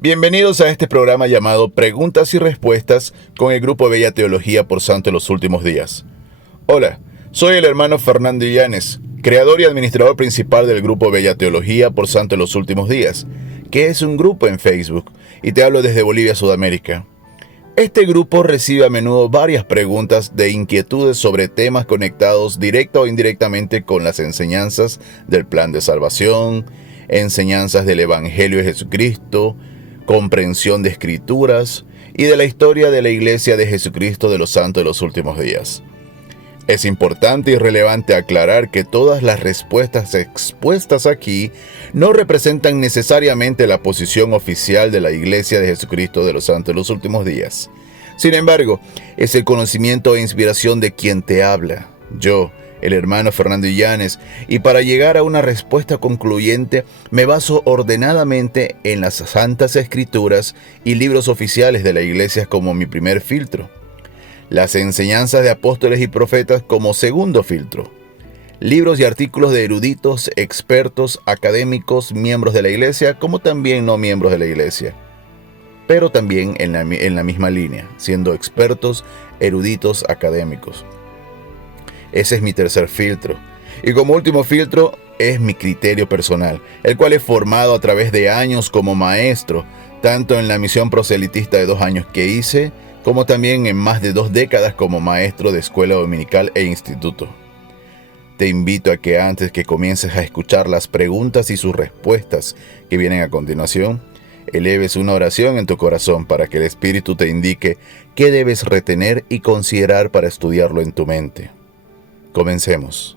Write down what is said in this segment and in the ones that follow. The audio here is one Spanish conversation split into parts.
Bienvenidos a este programa llamado Preguntas y Respuestas con el Grupo Bella Teología por Santo en los Últimos Días. Hola, soy el hermano Fernando Illanes, creador y administrador principal del Grupo Bella Teología por Santo en los Últimos Días, que es un grupo en Facebook, y te hablo desde Bolivia, Sudamérica. Este grupo recibe a menudo varias preguntas de inquietudes sobre temas conectados directa o indirectamente con las enseñanzas del plan de salvación, enseñanzas del Evangelio de Jesucristo, comprensión de escrituras y de la historia de la Iglesia de Jesucristo de los Santos de los Últimos Días. Es importante y relevante aclarar que todas las respuestas expuestas aquí no representan necesariamente la posición oficial de la Iglesia de Jesucristo de los Santos de los Últimos Días. Sin embargo, es el conocimiento e inspiración de quien te habla, yo, el hermano Fernando Illanes, y para llegar a una respuesta concluyente me baso ordenadamente en las Santas Escrituras y libros oficiales de la Iglesia como mi primer filtro, las enseñanzas de apóstoles y profetas como segundo filtro, libros y artículos de eruditos, expertos, académicos, miembros de la Iglesia, como también no miembros de la Iglesia, pero también en la misma línea, siendo expertos, eruditos, académicos. Ese es mi tercer filtro. Y como último filtro es mi criterio personal, el cual he formado a través de años como maestro, tanto en la misión proselitista de 2 años que hice, como también en más de 2 décadas como maestro de escuela dominical e instituto. Te invito a que antes que comiences a escuchar las preguntas y sus respuestas que vienen a continuación, eleves una oración en tu corazón para que el Espíritu te indique qué debes retener y considerar para estudiarlo en tu mente. Comencemos.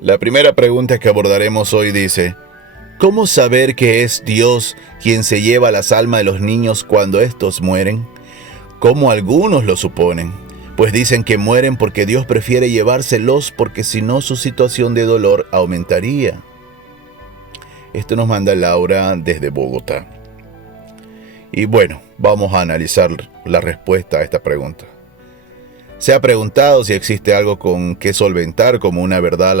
La primera pregunta que abordaremos hoy dice: ¿cómo saber que es Dios quien se lleva las almas de los niños cuando estos mueren? Como algunos lo suponen, pues dicen que mueren porque Dios prefiere llevárselos porque si no su situación de dolor aumentaría. Esto nos manda Laura desde Bogotá. Y bueno, vamos a analizar la respuesta a esta pregunta. Se ha preguntado si existe algo con que solventar como una verdad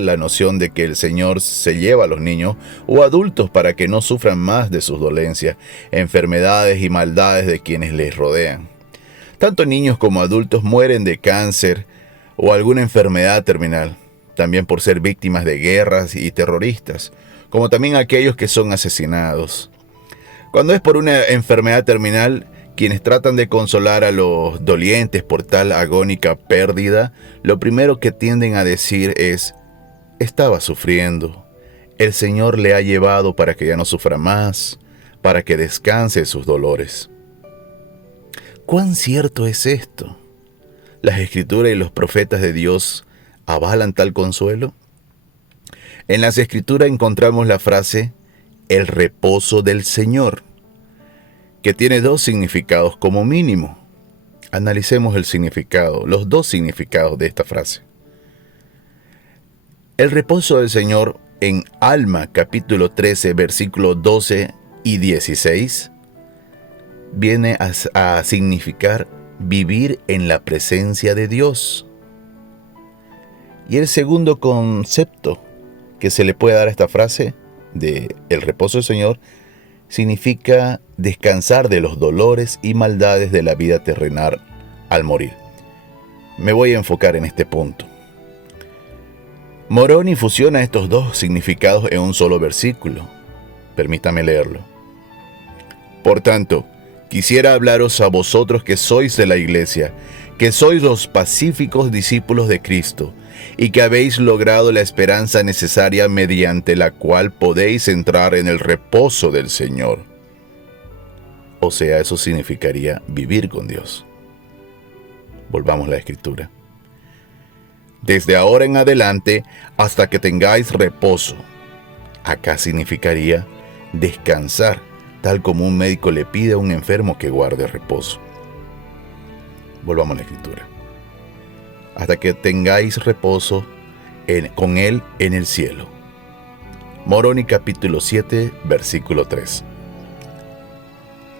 la noción de que el Señor se lleva a los niños o adultos para que no sufran más de sus dolencias, enfermedades y maldades de quienes les rodean. Tanto niños como adultos mueren de cáncer o alguna enfermedad terminal, también por ser víctimas de guerras y terroristas, como también aquellos que son asesinados. Cuando es por una enfermedad terminal, quienes tratan de consolar a los dolientes por tal agónica pérdida, lo primero que tienden a decir es: estaba sufriendo, el Señor le ha llevado para que ya no sufra más, para que descanse de sus dolores. ¿Cuán cierto es esto? ¿Las Escrituras y los profetas de Dios avalan tal consuelo? En las Escrituras encontramos la frase el reposo del Señor, que tiene 2 significados como mínimo. Analicemos los 2 significados de esta frase. El reposo del Señor en Alma, capítulo 13, versículos 12 y 16, viene a significar vivir en la presencia de Dios. Y el segundo concepto que se le puede dar a esta frase de el reposo del Señor significa descansar de los dolores y maldades de la vida terrenal al morir. Me voy a enfocar en este punto. Moroni fusiona estos 2 significados en un solo versículo. Permítame leerlo. Por tanto, quisiera hablaros a vosotros que sois de la Iglesia, que sois los pacíficos discípulos de Cristo, y que habéis logrado la esperanza necesaria mediante la cual podéis entrar en el reposo del Señor. O sea, eso significaría vivir con Dios. Volvamos a la Escritura. Desde ahora en adelante, hasta que tengáis reposo. Acá significaría descansar, tal como un médico le pide a un enfermo que guarde reposo. Volvamos a la Escritura. Hasta que tengáis reposo con Él en el cielo. Moroni capítulo 7, versículo 3.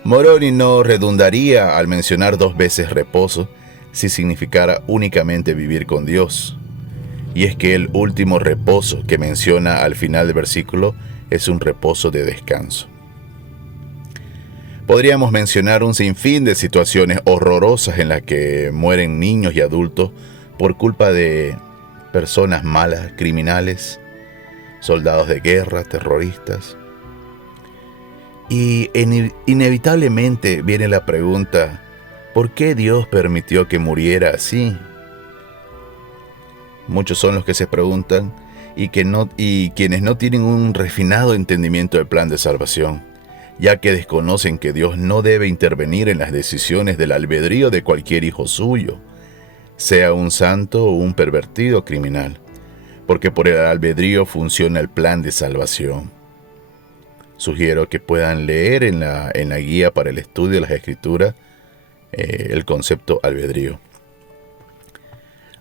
Moroni no redundaría al mencionar 2 veces reposo si significara únicamente vivir con Dios. Y es que el último reposo que menciona al final del versículo es un reposo de descanso. Podríamos mencionar un sinfín de situaciones horrorosas en las que mueren niños y adultos por culpa de personas malas, criminales, soldados de guerra, terroristas. Y inevitablemente viene la pregunta, ¿por qué Dios permitió que muriera así? Muchos son los que se preguntan y quienes no tienen un refinado entendimiento del plan de salvación, ya que desconocen que Dios no debe intervenir en las decisiones del albedrío de cualquier hijo suyo, sea un santo o un pervertido criminal, porque por el albedrío funciona el plan de salvación. Sugiero que puedan leer en la guía para el estudio de las Escrituras el concepto albedrío.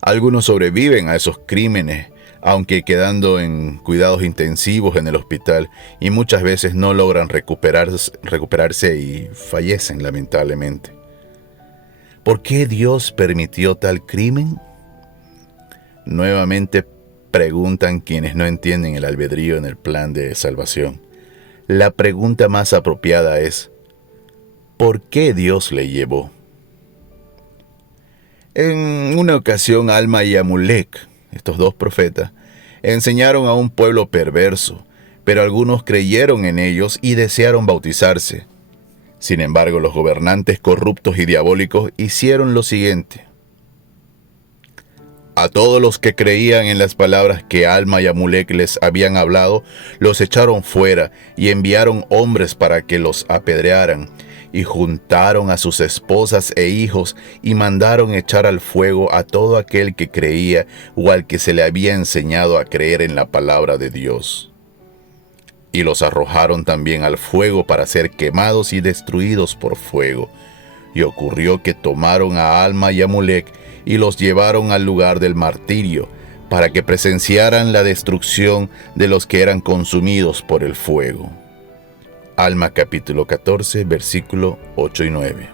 Algunos sobreviven a esos crímenes, aunque quedando en cuidados intensivos en el hospital, y muchas veces no logran recuperarse y fallecen lamentablemente. ¿Por qué Dios permitió tal crimen? Nuevamente preguntan quienes no entienden el albedrío en el plan de salvación. La pregunta más apropiada es, ¿por qué Dios le llevó? En una ocasión, Alma y Amulek, estos dos profetas, enseñaron a un pueblo perverso, pero algunos creyeron en ellos y desearon bautizarse. Sin embargo, los gobernantes corruptos y diabólicos hicieron lo siguiente. A todos los que creían en las palabras que Alma y Amulek les habían hablado, los echaron fuera y enviaron hombres para que los apedrearan, y juntaron a sus esposas e hijos y mandaron echar al fuego a todo aquel que creía o al que se le había enseñado a creer en la palabra de Dios. Y los arrojaron también al fuego para ser quemados y destruidos por fuego. Y ocurrió que tomaron a Alma y Amulek y los llevaron al lugar del martirio, para que presenciaran la destrucción de los que eran consumidos por el fuego. Alma capítulo 14, versículo 8 y 9.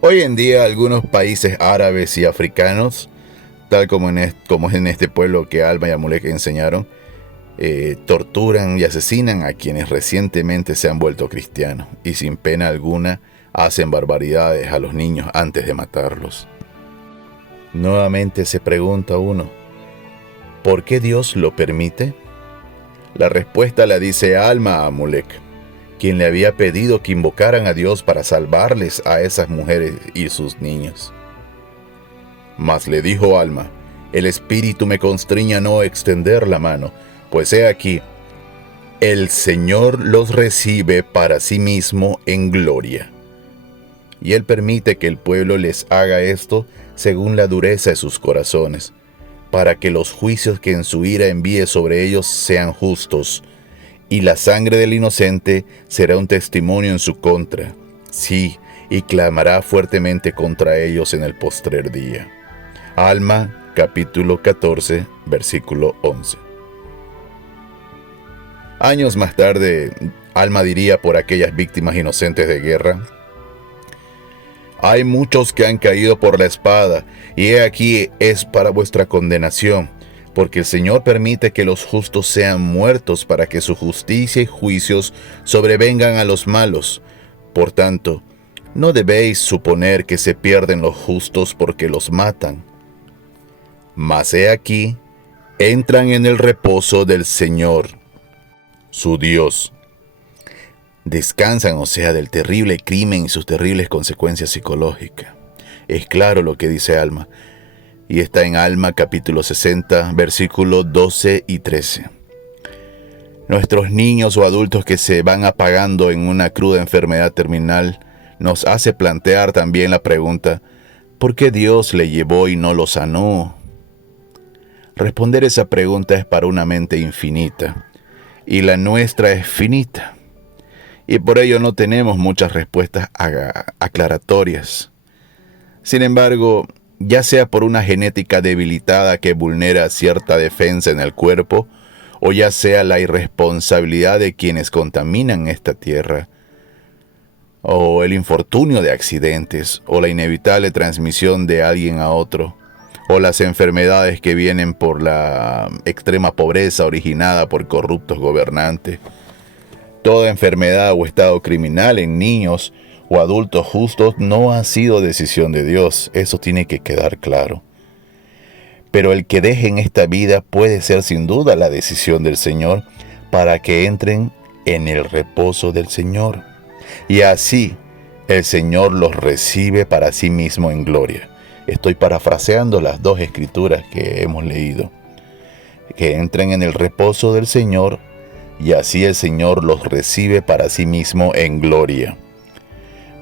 Hoy en día algunos países árabes y africanos, tal como es en este pueblo que Alma y Amulek enseñaron, torturan y asesinan a quienes recientemente se han vuelto cristianos y sin pena alguna hacen barbaridades a los niños antes de matarlos. Nuevamente se pregunta uno, ¿por qué Dios lo permite? La respuesta la dice Alma a Amulek, quien le había pedido que invocaran a Dios para salvarles a esas mujeres y sus niños. Mas le dijo Alma, el Espíritu me constriña a no extender la mano, pues he aquí, el Señor los recibe para sí mismo en gloria. Y Él permite que el pueblo les haga esto según la dureza de sus corazones, para que los juicios que en su ira envíe sobre ellos sean justos, y la sangre del inocente será un testimonio en su contra, sí, y clamará fuertemente contra ellos en el postrer día. Alma, capítulo 14, versículo 11. Años más tarde, Alma diría por aquellas víctimas inocentes de guerra, hay muchos que han caído por la espada, y he aquí es para vuestra condenación, porque el Señor permite que los justos sean muertos para que su justicia y juicios sobrevengan a los malos. Por tanto, no debéis suponer que se pierden los justos porque los matan. Mas he aquí, entran en el reposo del Señor, su Dios. Descansan, o sea, del terrible crimen y sus terribles consecuencias psicológicas. Es claro lo que dice Alma, y está en Alma capítulo 60, versículos 12 y 13. Nuestros niños o adultos que se van apagando en una cruda enfermedad terminal nos hace plantear también la pregunta, ¿por qué Dios le llevó y no lo sanó? Responder esa pregunta es para una mente infinita, y la nuestra es finita. Y por ello no tenemos muchas respuestas aclaratorias. Sin embargo, ya sea por una genética debilitada que vulnera cierta defensa en el cuerpo, o ya sea la irresponsabilidad de quienes contaminan esta tierra, o el infortunio de accidentes, o la inevitable transmisión de alguien a otro, o las enfermedades que vienen por la extrema pobreza originada por corruptos gobernantes, Toda enfermedad o estado criminal en niños o adultos justos no ha sido decisión de Dios. Eso tiene que quedar claro. Pero el que dejen esta vida puede ser sin duda la decisión del Señor para que entren en el reposo del Señor. Y así el Señor los recibe para sí mismo en gloria. Estoy parafraseando las dos escrituras que hemos leído. Que entren en el reposo del Señor y así el Señor los recibe para sí mismo en gloria.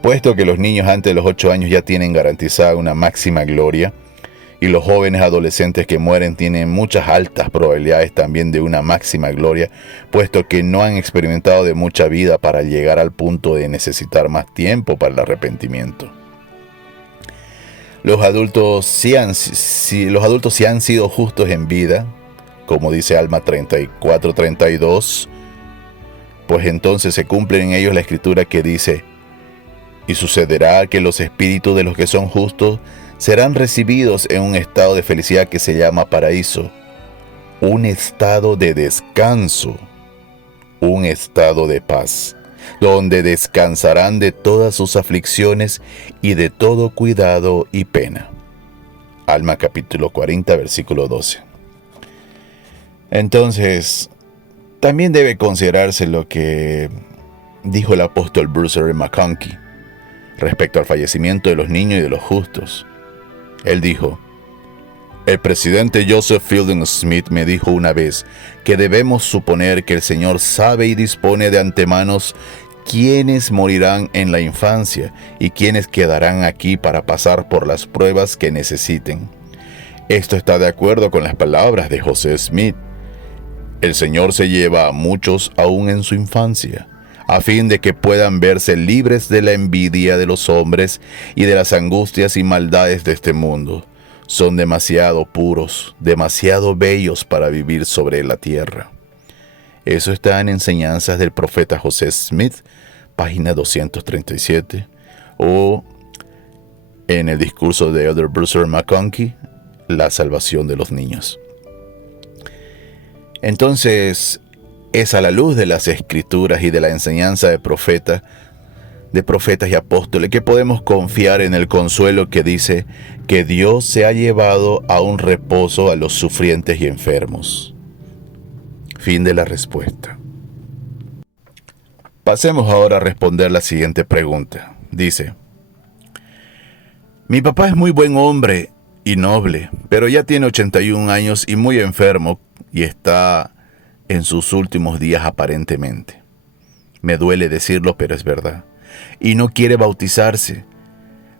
Puesto que los niños antes de los 8 años ya tienen garantizada una máxima gloria, y los jóvenes adolescentes que mueren tienen muchas altas probabilidades también de una máxima gloria, puesto que no han experimentado de mucha vida para llegar al punto de necesitar más tiempo para el arrepentimiento. Los adultos sí han sido justos en vida, como dice Alma 34:32, pues entonces se cumple en ellos la escritura que dice: y sucederá que los espíritus de los que son justos serán recibidos en un estado de felicidad que se llama paraíso, un estado de descanso, un estado de paz, donde descansarán de todas sus aflicciones y de todo cuidado y pena. Alma capítulo 40, versículo 12. Entonces, también debe considerarse lo que dijo el apóstol Bruce R. McConkie respecto al fallecimiento de los niños y de los justos. Él dijo: el presidente Joseph Fielding Smith me dijo una vez que debemos suponer que el Señor sabe y dispone de antemano quiénes morirán en la infancia y quiénes quedarán aquí para pasar por las pruebas que necesiten. Esto está de acuerdo con las palabras de José Smith. El Señor se lleva a muchos aún en su infancia, a fin de que puedan verse libres de la envidia de los hombres y de las angustias y maldades de este mundo. Son demasiado puros, demasiado bellos para vivir sobre la tierra. Eso está en Enseñanzas del profeta José Smith, página 237, o en el discurso de Elder Bruce R. McConkie, La salvación de los niños. Entonces, es a la luz de las escrituras y de la enseñanza de profetas y apóstoles que podemos confiar en el consuelo que dice que Dios se ha llevado a un reposo a los sufrientes y enfermos. Fin de la respuesta. Pasemos ahora a responder la siguiente pregunta. Dice: mi papá es muy buen hombre y noble, pero ya tiene 81 años y muy enfermo y está en sus últimos días aparentemente. Me duele decirlo, pero es verdad. Y no quiere bautizarse.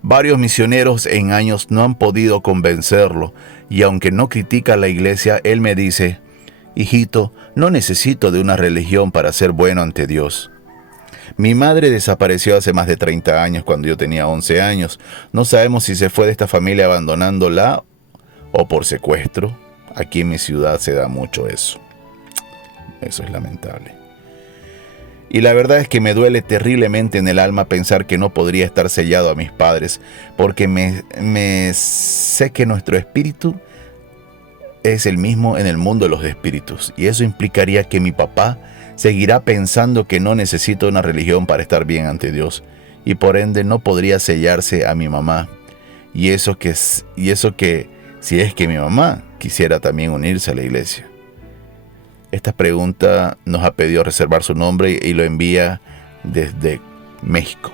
Varios misioneros en años no han podido convencerlo, y aunque no critica a la iglesia, él me dice: hijito, no necesito de una religión para ser bueno ante Dios. Mi madre desapareció hace más de 30 años cuando yo tenía 11 años. No sabemos si se fue de esta familia abandonándola o por secuestro. Aquí en mi ciudad se da mucho eso. Eso es lamentable. Y la verdad es que me duele terriblemente en el alma pensar que no podría estar sellado a mis padres, porque me sé que nuestro espíritu es el mismo en el mundo de los espíritus, y eso implicaría que mi papá seguirá pensando que no necesita una religión para estar bien ante Dios, y por ende no podría sellarse a mi mamá. Y eso que si es que mi mamá quisiera también unirse a la iglesia. Esta pregunta nos ha pedido reservar su nombre y lo envía desde México.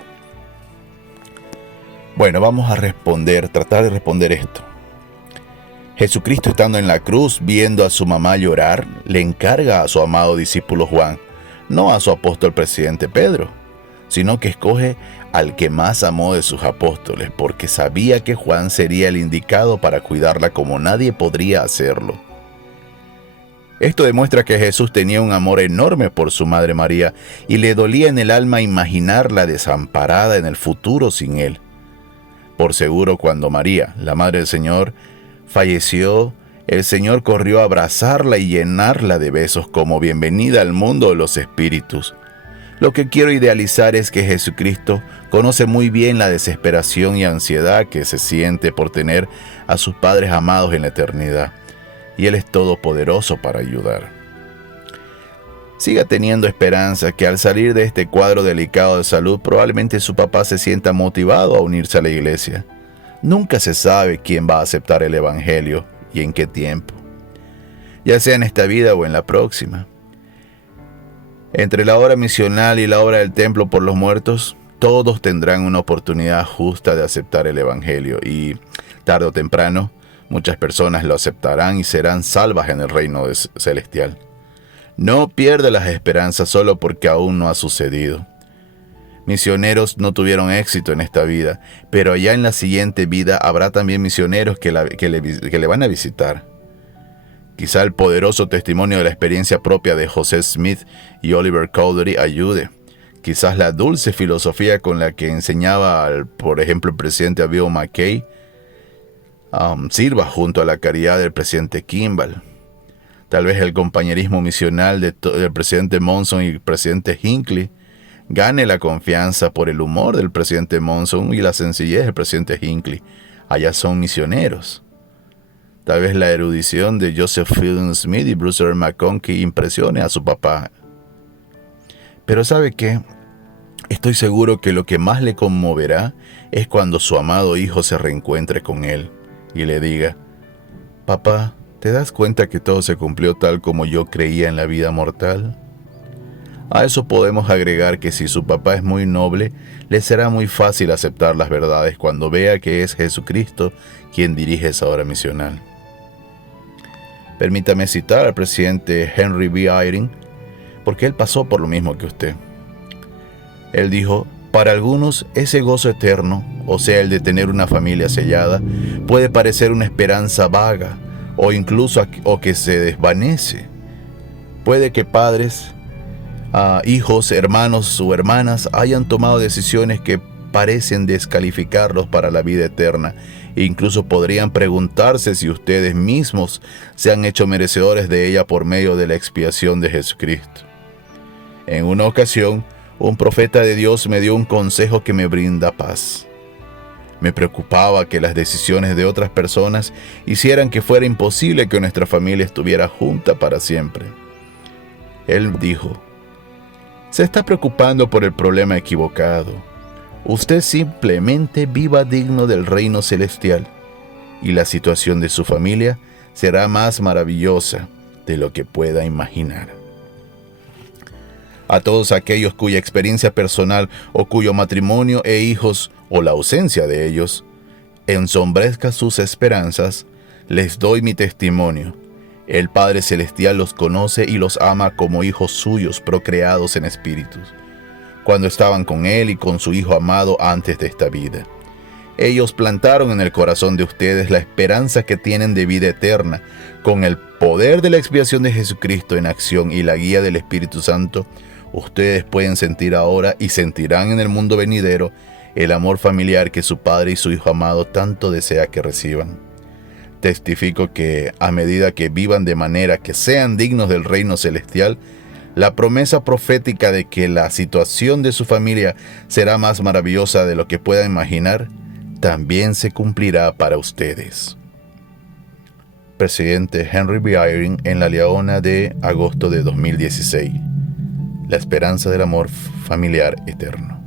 Bueno, vamos a tratar de responder esto. Jesucristo, estando en la cruz, viendo a su mamá llorar, le encarga a su amado discípulo Juan, no a su apóstol presidente Pedro, sino que escoge al que más amó de sus apóstoles, porque sabía que Juan sería el indicado para cuidarla como nadie podría hacerlo. Esto demuestra que Jesús tenía un amor enorme por su madre María y le dolía en el alma imaginarla desamparada en el futuro sin él. Por seguro, cuando María, la madre del Señor, falleció, el Señor corrió a abrazarla y llenarla de besos como bienvenida al mundo de los espíritus. Lo que quiero idealizar es que Jesucristo conoce muy bien la desesperación y ansiedad que se siente por tener a sus padres amados en la eternidad, y Él es todopoderoso para ayudar. Siga teniendo esperanza que al salir de este cuadro delicado de salud, probablemente su papá se sienta motivado a unirse a la iglesia. Nunca se sabe quién va a aceptar el Evangelio y en qué tiempo, ya sea en esta vida o en la próxima. Entre la obra misional y la obra del templo por los muertos, todos tendrán una oportunidad justa de aceptar el Evangelio y, tarde o temprano, muchas personas lo aceptarán y serán salvas en el reino celestial. No pierda las esperanzas solo porque aún no ha sucedido. Misioneros no tuvieron éxito en esta vida, pero allá en la siguiente vida habrá también misioneros que le van a visitar. Quizá el poderoso testimonio de la experiencia propia de José Smith y Oliver Cowdery ayude. Quizás la dulce filosofía con la que enseñaba, por ejemplo, el presidente Bill McKay sirva junto a la caridad del presidente Kimball. Tal vez el compañerismo misional del presidente Monson y el presidente Hinckley gane la confianza por el humor del presidente Monson y la sencillez del presidente Hinckley. Allá son misioneros. Tal vez la erudición de Joseph Fielding Smith y Bruce R. McConkie impresione a su papá. Pero ¿sabe qué? Estoy seguro que lo que más le conmoverá es cuando su amado hijo se reencuentre con él y le diga: «Papá, ¿te das cuenta que todo se cumplió tal como yo creía en la vida mortal?». A eso podemos agregar que si su papá es muy noble, le será muy fácil aceptar las verdades cuando vea que es Jesucristo quien dirige esa obra misional. Permítame citar al presidente Henry B. Eyring, porque él pasó por lo mismo que usted. Él dijo: «Para algunos ese gozo eterno, o sea, el de tener una familia sellada, puede parecer una esperanza vaga, o incluso que se desvanece. Puede que padres, hijos, hermanos o hermanas hayan tomado decisiones que parecen descalificarlos para la vida eterna, e incluso podrían preguntarse si ustedes mismos se han hecho merecedores de ella por medio de la expiación de Jesucristo». En una ocasión, un profeta de Dios me dio un consejo que me brinda paz. Me preocupaba que las decisiones de otras personas hicieran que fuera imposible que nuestra familia estuviera junta para siempre. Él dijo: «Se está preocupando por el problema equivocado. Usted simplemente viva digno del reino celestial y la situación de su familia será más maravillosa de lo que pueda imaginar». A todos aquellos cuya experiencia personal o cuyo matrimonio e hijos o la ausencia de ellos ensombrezca sus esperanzas, les doy mi testimonio. El Padre Celestial los conoce y los ama como hijos suyos procreados en espíritus, cuando estaban con Él y con su Hijo amado antes de esta vida. Ellos plantaron en el corazón de ustedes la esperanza que tienen de vida eterna. Con el poder de la expiación de Jesucristo en acción y la guía del Espíritu Santo, ustedes pueden sentir ahora y sentirán en el mundo venidero el amor familiar que su Padre y su Hijo amado tanto desea que reciban. Testifico que, a medida que vivan de manera que sean dignos del reino celestial, la promesa profética de que la situación de su familia será más maravillosa de lo que puedan imaginar, también se cumplirá para ustedes. Presidente Henry B. Eyring en La Leona de agosto de 2016. La esperanza del amor familiar eterno.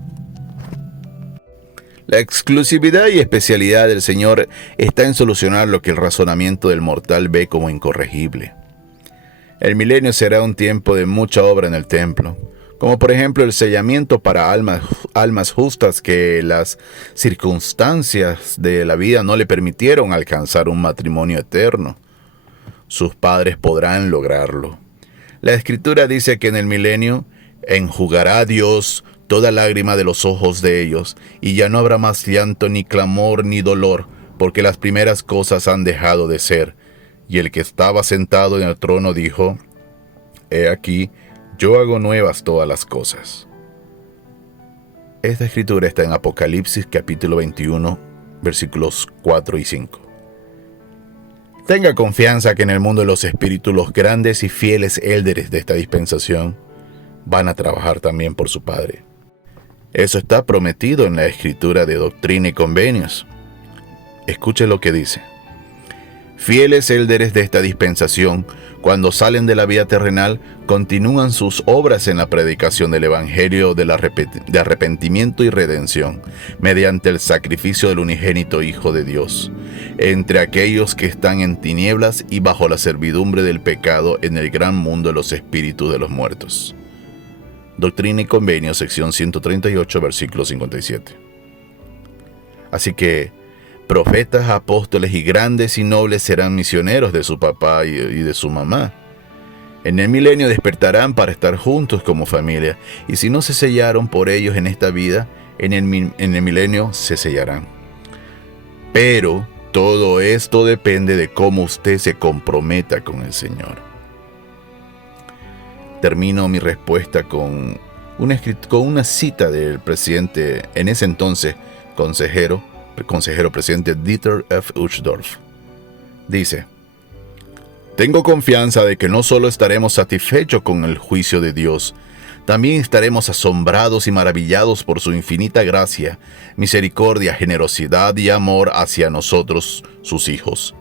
La exclusividad y especialidad del Señor está en solucionar lo que el razonamiento del mortal ve como incorregible. El milenio será un tiempo de mucha obra en el templo, como por ejemplo el sellamiento para almas justas que las circunstancias de la vida no le permitieron alcanzar un matrimonio eterno. Sus padres podrán lograrlo. La Escritura dice que en el milenio enjugará a Dios toda lágrima de los ojos de ellos, y ya no habrá más llanto, ni clamor, ni dolor, porque las primeras cosas han dejado de ser. Y el que estaba sentado en el trono dijo: «He aquí, yo hago nuevas todas las cosas». Esta escritura está en Apocalipsis capítulo 21, versículos 4 y 5. Tenga confianza que en el mundo de los espíritus los grandes y fieles élderes de esta dispensación van a trabajar también por su Padre. Eso está prometido en la Escritura de Doctrina y Convenios. Escuche lo que dice: Fieles élderes de esta dispensación, cuando salen de la vida terrenal, continúan sus obras en la predicación del Evangelio de arrepentimiento y redención, mediante el sacrificio del unigénito Hijo de Dios, entre aquellos que están en tinieblas y bajo la servidumbre del pecado en el gran mundo de los espíritus de los muertos. Doctrina y Convenio, sección 138, versículo 57. Así que, profetas, apóstoles y grandes y nobles serán misioneros de su papá y de su mamá. En el milenio despertarán para estar juntos como familia, y si no se sellaron por ellos en esta vida, en el milenio se sellarán. Pero todo esto depende de cómo usted se comprometa con el Señor. Termino mi respuesta con una cita del presidente, en ese entonces consejero presidente Dieter F. Uchtdorf. Dice: tengo confianza de que no solo estaremos satisfechos con el juicio de Dios, también estaremos asombrados y maravillados por su infinita gracia, misericordia, generosidad y amor hacia nosotros, sus hijos.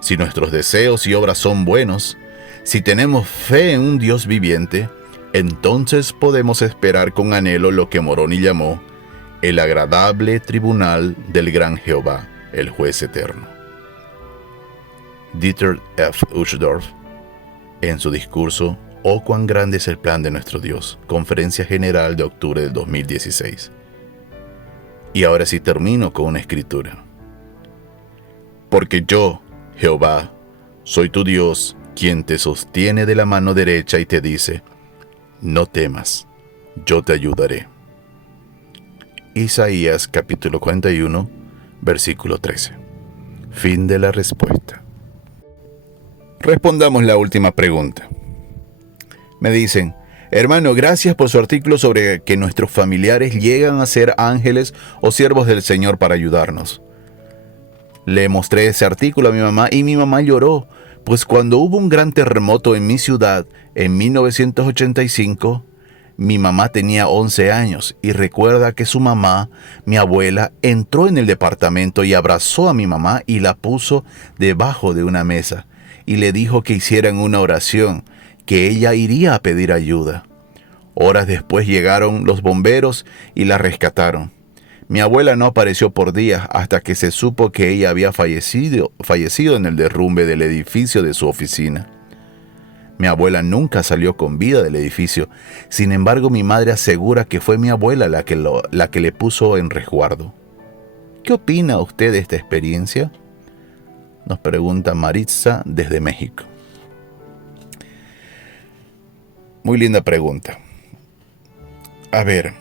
Si nuestros deseos y obras son buenos, si tenemos fe en un Dios viviente, entonces podemos esperar con anhelo lo que Moroni llamó el agradable tribunal del gran Jehová, el juez eterno. Dieter F. Uchtdorf, en su discurso «Oh, cuán grande es el plan de nuestro Dios», Conferencia General de octubre del 2016. Y ahora sí termino con una escritura. Porque yo, Jehová, soy tu Dios, quien te sostiene de la mano derecha y te dice: no temas, yo te ayudaré. Isaías capítulo 41, versículo 13. Fin de la respuesta. Respondamos la última pregunta. Me dicen: hermano, gracias por su artículo sobre que nuestros familiares llegan a ser ángeles o siervos del Señor para ayudarnos. Le mostré ese artículo a mi mamá y mi mamá lloró, pues cuando hubo un gran terremoto en mi ciudad en 1985, mi mamá tenía 11 años y recuerda que su mamá, mi abuela, entró en el departamento y abrazó a mi mamá y la puso debajo de una mesa y le dijo que hicieran una oración, que ella iría a pedir ayuda. Horas después llegaron los bomberos y la rescataron. Mi abuela no apareció por días hasta que se supo que ella había fallecido en el derrumbe del edificio de su oficina. Mi abuela nunca salió con vida del edificio. Sin embargo, mi madre asegura que fue mi abuela la que le puso en resguardo. ¿Qué opina usted de esta experiencia?, nos pregunta Maritza desde México. Muy linda pregunta. A ver,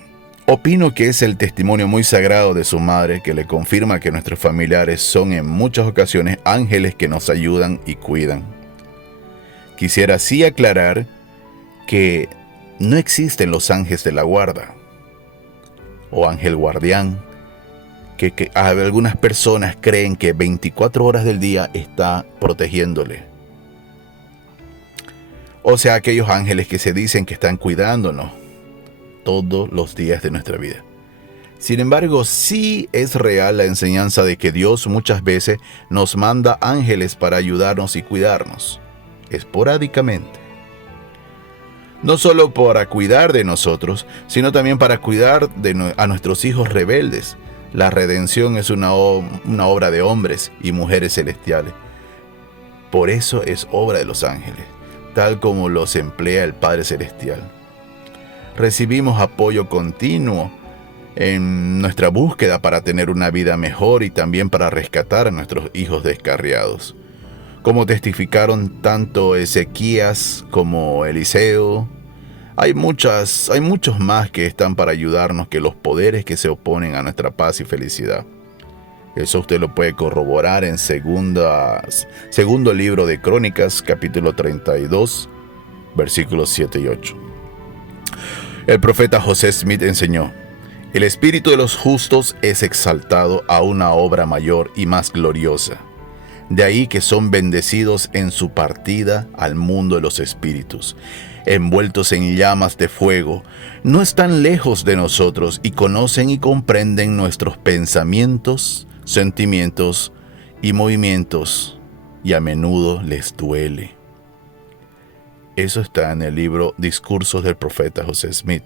opino que es el testimonio muy sagrado de su madre que le confirma que nuestros familiares son en muchas ocasiones ángeles que nos ayudan y cuidan. Quisiera sí aclarar que no existen los ángeles de la guarda o ángel guardián, que algunas personas creen que 24 horas del día está protegiéndole. O sea, aquellos ángeles que se dicen que están cuidándonos todos los días de nuestra vida. Sin embargo, sí es real la enseñanza de que Dios muchas veces nos manda ángeles para ayudarnos y cuidarnos, esporádicamente. No solo para cuidar de nosotros, sino también para cuidar a nuestros hijos rebeldes. La redención es una obra de hombres y mujeres celestiales. Por eso es obra de los ángeles, tal como los emplea el Padre Celestial. Recibimos apoyo continuo en nuestra búsqueda para tener una vida mejor y también para rescatar a nuestros hijos descarriados. Como testificaron tanto Ezequías como Eliseo, hay muchos más que están para ayudarnos que los poderes que se oponen a nuestra paz y felicidad. Eso usted lo puede corroborar en segundo libro de Crónicas, capítulo 32, versículos 7 y 8. El profeta José Smith enseñó: el espíritu de los justos es exaltado a una obra mayor y más gloriosa. De ahí que son bendecidos en su partida al mundo de los espíritus. Envueltos en llamas de fuego, no están lejos de nosotros y conocen y comprenden nuestros pensamientos, sentimientos y movimientos. y a menudo les duele. Eso está en el libro Discursos del profeta José Smith,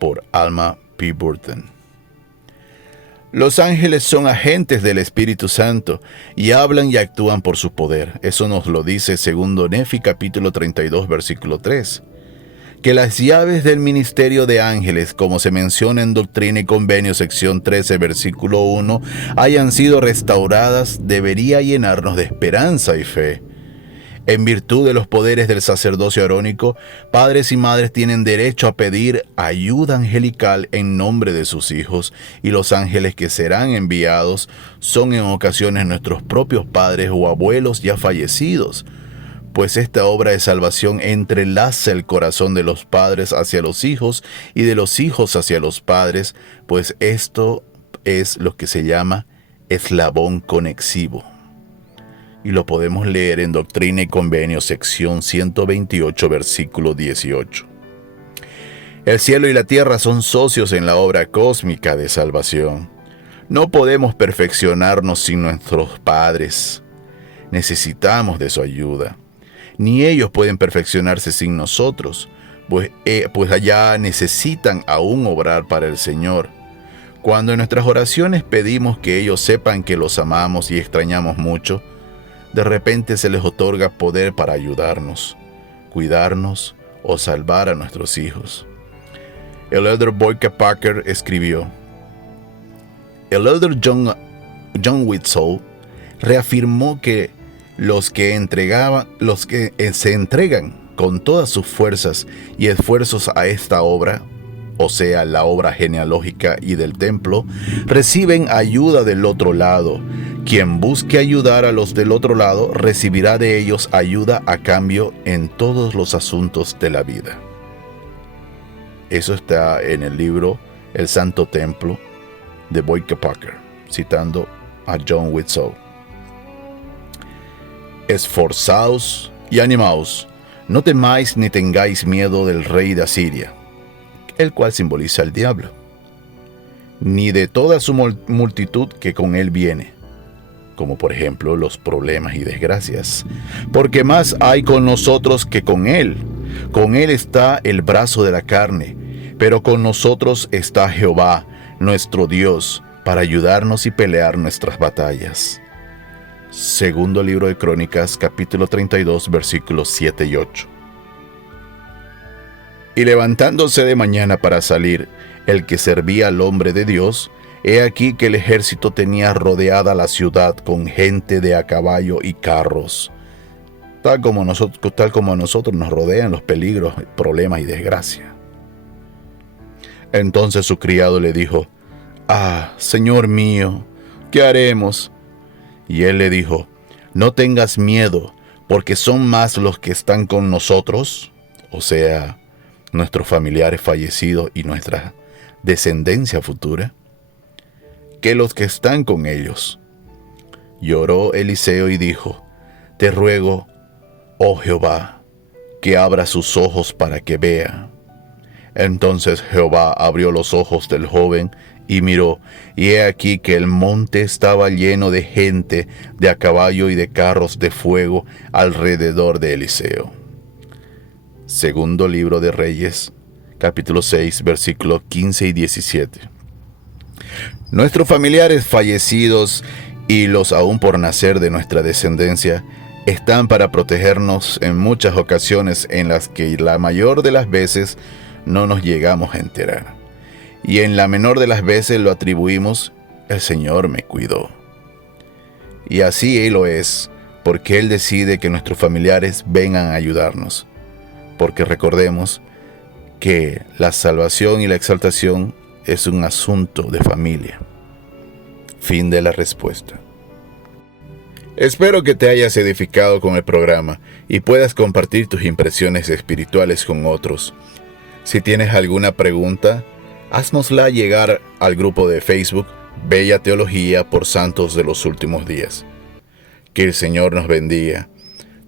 por Alma P. Burton. Los ángeles son agentes del Espíritu Santo y hablan y actúan por su poder. Eso nos lo dice segundo Nefi capítulo 32 versículo 3. Que las llaves del ministerio de ángeles, como se menciona en Doctrina y Convenio sección 13 versículo 1, hayan sido restauradas debería llenarnos de esperanza y fe. En virtud de los poderes del sacerdocio arónico, padres y madres tienen derecho a pedir ayuda angelical en nombre de sus hijos, y los ángeles que serán enviados son en ocasiones nuestros propios padres o abuelos ya fallecidos, pues esta obra de salvación entrelaza el corazón de los padres hacia los hijos y de los hijos hacia los padres, pues esto es lo que se llama eslabón conexivo. Y lo podemos leer en Doctrina y Convenio, sección 128, versículo 18. El cielo y la tierra son socios en la obra cósmica de salvación. No podemos perfeccionarnos sin nuestros padres. Necesitamos de su ayuda. Ni ellos pueden perfeccionarse sin nosotros, pues allá necesitan aún obrar para el Señor. Cuando en nuestras oraciones pedimos que ellos sepan que los amamos y extrañamos mucho, de repente se les otorga poder para ayudarnos, cuidarnos o salvar a nuestros hijos. El elder Boyka Packer escribió: el elder John Whitsoe reafirmó que los que se entregan con todas sus fuerzas y esfuerzos a esta obra, o sea, la obra genealógica y del templo, reciben ayuda del otro lado. Quien busque ayudar a los del otro lado recibirá de ellos ayuda a cambio en todos los asuntos de la vida. Eso está en el libro El Santo Templo de Boyka Packer, citando a John Whitsoe. Esforzaos y animaos, no temáis ni tengáis miedo del rey de Asiria, el cual simboliza al diablo, ni de toda su multitud que con él viene, como por ejemplo los problemas y desgracias, porque más hay con nosotros que con él. Con él está el brazo de la carne, pero con nosotros está Jehová, nuestro Dios, para ayudarnos y pelear nuestras batallas. Segundo libro de Crónicas, capítulo 32, versículos 7 y 8. Y levantándose de mañana para salir, el que servía al hombre de Dios, he aquí que el ejército tenía rodeada la ciudad con gente de a caballo y carros, tal como a nosotros nos rodean los peligros, problemas y desgracia. Entonces su criado le dijo: «Ah, Señor mío, ¿qué haremos?» Y él le dijo: «No tengas miedo, porque son más los que están con nosotros», o sea, nuestros familiares fallecidos y nuestra descendencia futura, «que los que están con ellos». Y oró Eliseo y dijo: «Te ruego, oh Jehová, que abra sus ojos para que vea». Entonces Jehová abrió los ojos del joven y miró, y he aquí que el monte estaba lleno de gente de a caballo y de carros de fuego alrededor de Eliseo. Segundo libro de Reyes, capítulo 6, versículos 15 y 17. Nuestros familiares fallecidos y los aún por nacer de nuestra descendencia están para protegernos en muchas ocasiones en las que la mayor de las veces no nos llegamos a enterar. Y en la menor de las veces lo atribuimos: el Señor me cuidó. Y así Él lo es, porque Él decide que nuestros familiares vengan a ayudarnos. Porque recordemos que la salvación y la exaltación es un asunto de familia. Fin de la respuesta. Espero que te hayas edificado con el programa y puedas compartir tus impresiones espirituales con otros. Si tienes alguna pregunta, háznosla llegar al grupo de Facebook Bella Teología por Santos de los Últimos Días. Que el Señor nos bendiga.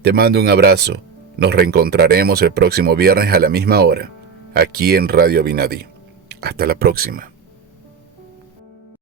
Te mando un abrazo. Nos reencontraremos el próximo viernes a la misma hora, aquí en Radio Vinadí. Hasta la próxima.